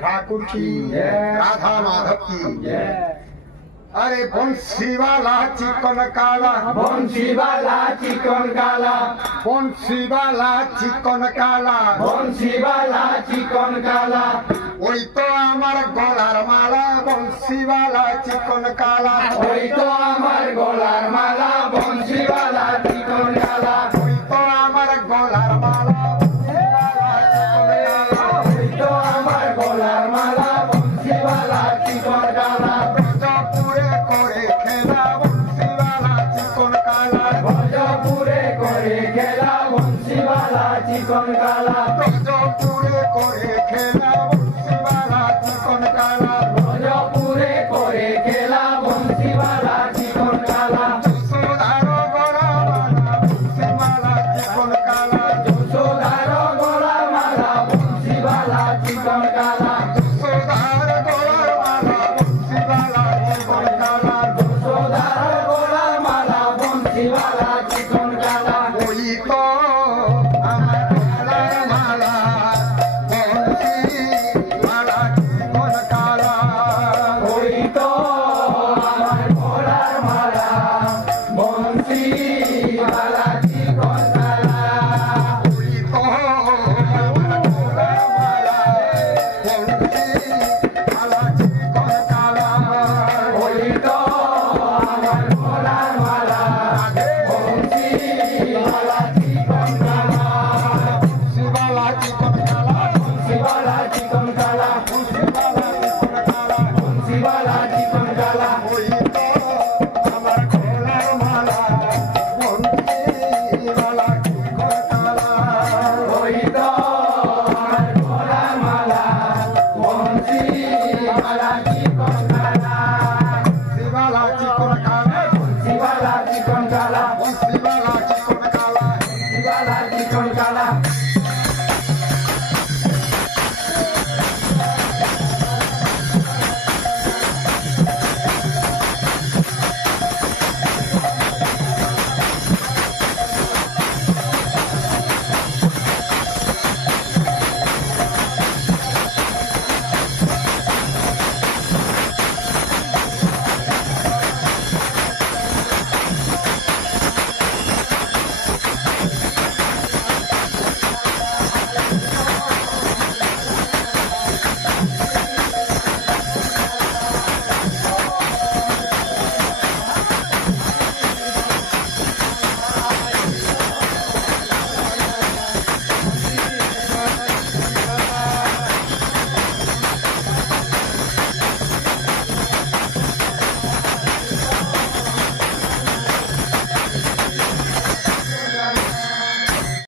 ठाकुर की राधा माधव की अरे बंसी वाला चिकन काला बंसी वाला चिकन काला बंसी वाला चिकन काला बंसी वाला चिकन काला ওই তো আমার গলার মালা বংশী वाला চিকন কালা ওই তো আমার গলার মালা বংশী वाला চিকন কালা ওই তো আমার গলার মালা ওই তো আমার গলার মালা বংশী वाला চিকন কালা ব্রজপুরে করে খেলা বংশী वाला চিকন কালা ব্রজপুরে করে খেলা বংশী वाला চিকন কালা ব্রজপুরে করে খেলা বংশী